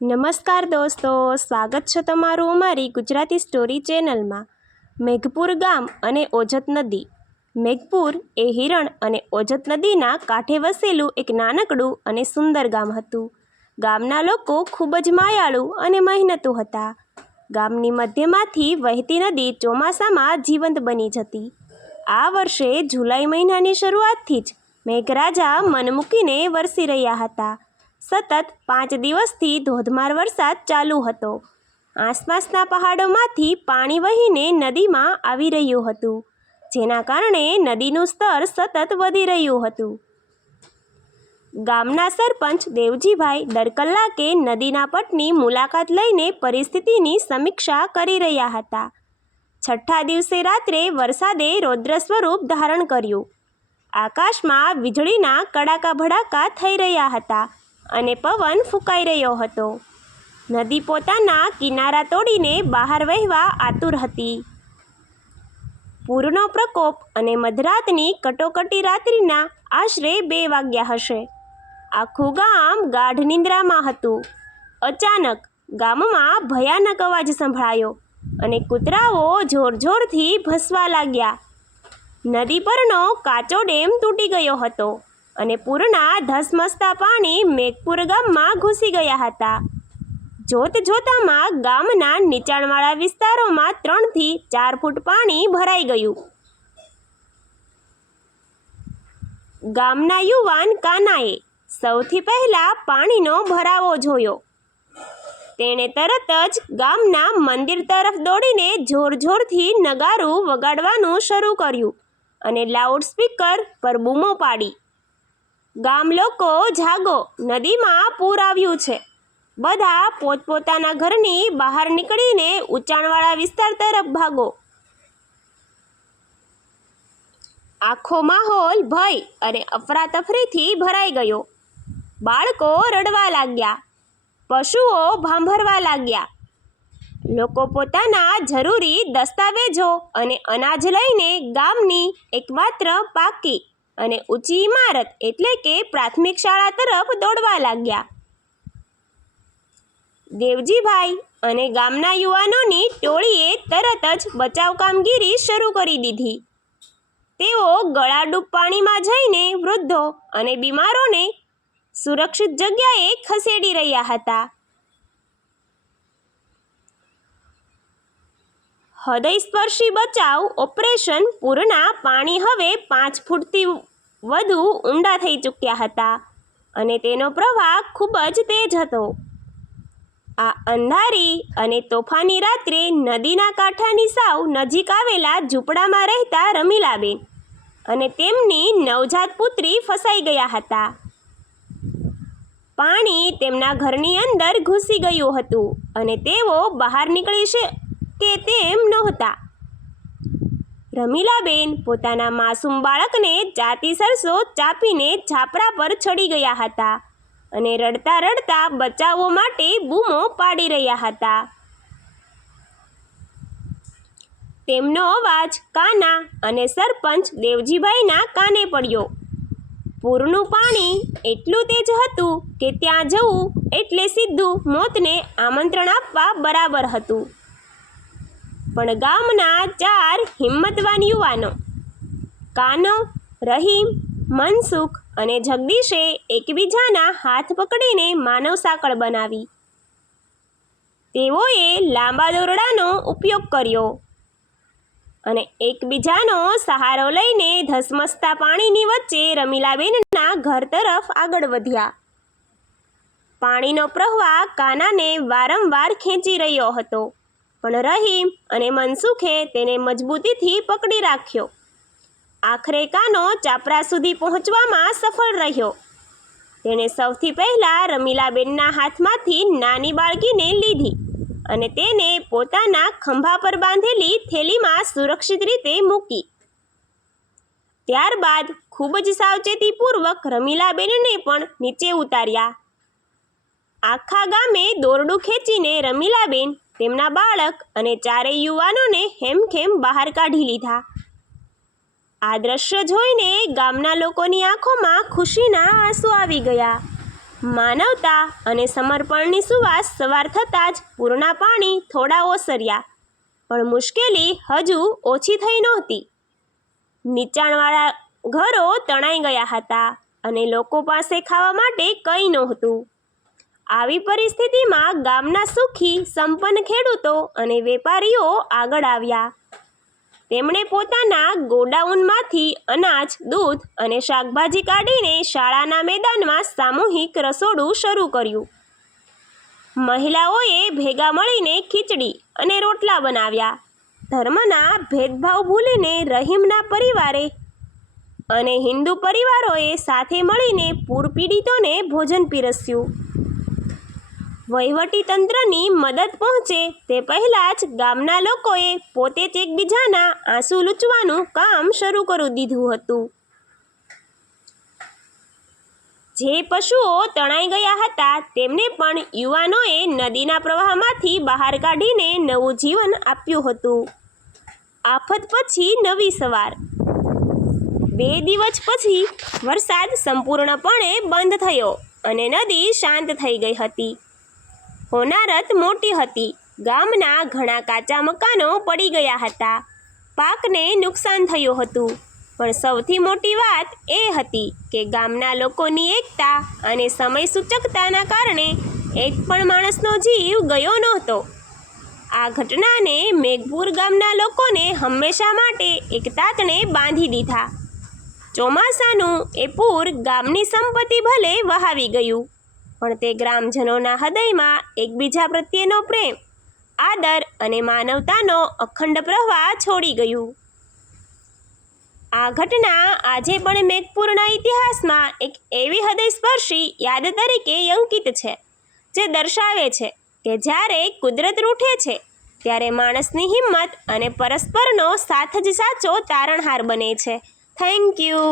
નમસ્કાર દોસ્તો, સ્વાગત છે તમારું અમારી ગુજરાતી સ્ટોરી ચેનલમાં। મેઘપુર ગામ અને ઓજત નદી। મેઘપુર એ હિરણ અને ઓજત નદીના કાંઠે વસેલું એક નાનકડું અને સુંદર ગામ હતું। ગામના લોકો ખૂબ જ માયાળુ અને મહેનતુ હતા। ગામની મધ્યમાંથી વહેતી નદી ચોમાસામાં જીવંત બની જતી। આ વર્ષે જુલાઈ મહિનાની શરૂઆતથી જ મેઘરાજા મન મૂકીને વરસી રહ્યા હતા। સતત 5 દિવસથી ધોધમાર વરસાદ ચાલુ હતો। આસપાસના પહાડોમાંથી પાણી વહીને નદીમાં આવી રહ્યું હતું, જેના કારણે નદીનું સ્તર સતત વધી રહ્યું હતું। ગામના સરપંચ દેવજીભાઈ દર કલાકે નદીના પટની મુલાકાત લઈને પરિસ્થિતિની સમીક્ષા કરી રહ્યા હતા। છઠ્ઠા દિવસે રાત્રે વરસાદે રૌદ્ર સ્વરૂપ ધારણ કર્યું। આકાશમાં વીજળીના કડાકા ભડાકા થઈ રહ્યા હતા અને પવન ફૂંકાઈ રહ્યો હતો। નદી પોતાના કિનારા તોડીને બહાર વહેવા આતુર હતી। પૂરનો પ્રકોપ અને મધરાતની કટોકટી રાત્રિના આશરે 2 વાગ્યા હશે। આખું ગામ ગાઢ નિંદ્રામાં હતું। અચાનક ગામમાં ભયાનક અવાજ સંભળાયો અને કૂતરાઓ જોરથી ભસવા લાગ્યા। નદી પરનો કાચો ડેમ તૂટી ગયો હતો અને પૂરના ધસમસતા પાણી મેઘપુર ગામમાં ઘૂસી ગયા હતા। જોતજોતામાં ગામના નીચાણવાળા વિસ્તારોમાં 3 થી 4 ફૂટ પાણી ભરાઈ ગયું। ગામના યુવાન કાનાએ સૌથી પહેલા પાણીનો ભરાવો જોયો। તેણે તરત જ ગામના મંદિર તરફ દોડીને જોરથી નગારું વગાડવાનું શરૂ કર્યું અને લાઉડસ્પીકર પર બૂમો પાડી, ગામ લોકો જાગો, નદીમાં પૂર આવ્યું છે। બધા પોતપોતાના ઘરની બહાર નીકળીને ઊંચાણવાળા વિસ્તાર તરફ ભાગો। આખો માહોલ ભય અને અફરાતફરીથી ભરાઈ ગયો। બાળકો રડવા લાગ્યા, પશુઓ ભાંભરવા લાગ્યા। લોકો પોતાના જરૂરી દસ્તાવેજો અને અનાજ લઈને ગામની એકમાત્ર પાકી અને ઊંચી ઇમારત એટલે કે પ્રાથમિક શાળા તરફ દોડવા લાગ્યા। દેવજીભાઈ અને ગામના યુવાનોની ટોળીએ તરત જ બચાવ કામગીરી શરૂ કરી દીધી। તેઓ ગળાડૂબ પાણીમાં જઈને વૃદ્ધો અને બીમારોને સુરક્ષિત જગ્યાએ ખસેડી રહ્યા હતા। હૃદયસ્પર્શી બચાવ ઓપરેશન પૂરના પાણી હવે 5 ફૂટથી વધુ ઊંડા થઈ ચૂક્યા હતા અને તેનો પ્રવાહ ખૂબ જ તેજ હતો। આ અંધારી અને તોફાની રાત્રે નદીના કાંઠાની સાવ નજીક આવેલા ઝૂંપડામાં રહેતા રમીલાબેન અને તેમની નવજાત પુત્રી ફસાઈ ગયા હતા। પાણી તેમના ઘરની અંદર ઘૂસી ગયું હતું અને તેઓ બહાર નીકળી શકે તેમ નહોતા। રમીલાબેન પોતાના માસૂમ બાળકને જાતી સરસો ચાપીને છાપરા પર ચડી ગયા હતા અને રડતા બચાવો માટે બૂમો પાડી રહ્યા હતા। તેમનો અવાજ કાના અને સરપંચ દેવજીભાઈના કાને પડ્યો। પૂરનું પાણી એટલું તેજ હતું કે ત્યાં જવું એટલે સીધું મોતને આમંત્રણ આપવા બરાબર હતું। પણ ગામના 4 હિંમતવાન યુવાનો કાનો, રહીમ, મનસુખ અને જગદીશે એકબીજાના હાથ પકડીને માનવ સાંકળ બનાવી। તેઓએ લાંબા દોરડાનો ઉપયોગ કર્યો અને એકબીજાનો સહારો લઈને ધસમસતા પાણીની વચ્ચે રમીલાબેનના ઘર તરફ આગળ વધ્યા। પાણીનો પ્રવાહ કાનાને વારંવાર ખેંચી રહ્યો હતો, પણ રહીમ અને મનસુખે તેને મજબૂતીથી પકડી રાખ્યો। આખરે કાનો છાપરા સુધી પહોંચવામાં સફળ રહ્યો। તેણે સૌથી પહેલા રમીલાબેનના હાથમાંથી નાની બાળકીને લીધી અને તેને પોતાના ખંભા પર બાંધેલી થેલીમાં સુરક્ષિત રીતે મૂકી। ત્યારબાદ ખૂબ જ સાવચેતીપૂર્વક રમીલાબેનને પણ નીચે ઉતાર્યા। આખા ગામે દોરડું ખેંચીને રમીલાબેન, તેમના બાળક અને 4 યુવાનોને હેમખેમ બહાર કાઢી લીધા। આ દ્રશ્ય જોઈને ગામના લોકોની આંખોમાં ખુશીના આંસુ આવી ગયા। માનવતા અને સમર્પણની સુવાસ સવાર થતાં જ પૂરના પાણી થોડા ઓસર્યા, પણ મુશ્કેલી હજુ ઓછી થઈ નહોતી. નીચાણવાળા ઘરો તણાઈ ગયા હતા અને લોકો પાસે ખાવા માટે કંઈ નહોતું. આવી પરિસ્થિતિમાં ગામના સુખી સંપન્ન ખેડૂતો અને વેપારીઓ આગળ આવ્યા. તેમણે પોતાના ગોડાઉનમાંથી અનાજ, દૂધ અને શાકભાજી કાઢીને શાળાના મેદાનમાં સામૂહિક રસોડું શરૂ કર્યું. મહિલાઓએ ભેગા મળીને ખીચડી અને રોટલા બનાવ્યા. ધર્મના ભેદભાવ ભૂલીને રહીમના પરિવારે અને હિન્દુ પરિવારોએ સાથે મળીને પૂર પીડિતોને ભોજન પીરસ્યું. વહીવટીતંત્રની મદદ પહોંચે તે પહેલાં જ ગામના લોકોએ પોતે જ એકબીજાના આંસુ લૂછવાનું કામ શરૂ કરી દીધું હતું. જે પશુઓ તણાઈ ગયા હતા તેમને પણ યુવાનોએ નદીના પ્રવાહમાંથી બહાર કાઢીને નવું જીવન આપ્યું હતું. આફત પછી નવી સવાર. 2 દિવસ પછી વરસાદ સંપૂર્ણપણે બંધ થયો અને નદી શાંત થઈ ગઈ હતી. હોનારત મોટી હતી. ગામના ઘણા કાચા મકાનો પડી ગયા હતા. પાકને નુકસાન થયું હતું, પણ સૌથી મોટી વાત એ હતી કે ગામના લોકોની એકતા અને સમય સૂચકતાના કારણે એક પણ માણસનો જીવ ગયો નહોતો. આ ઘટનાને મેઘપુર ગામના લોકોને હંમેશા માટે એક તાતણે બાંધી દીધા. ચોમાસાનું એ પૂર ગામની સંપત્તિ ભલે વહાવી ગયું, પણ તે ગ્રામજનોના હૃદયમાં એકબીજા પ્રત્યેનો પ્રેમ, આદર અને માનવતાનો અખંડ પ્રવાહ છોડી ગયું. આ ઘટના આજે પણ મેઘપુરના ઇતિહાસમાં એક એવી હૃદયસ્પર્શી યાદ તરીકે અંકિત છે, જે દર્શાવે છે કે જ્યારે કુદરત રૂઠે છે ત્યારે માણસની હિંમત અને પરસ્પરનો સાથ જ સાચો તારણહાર બને છે. Thank you.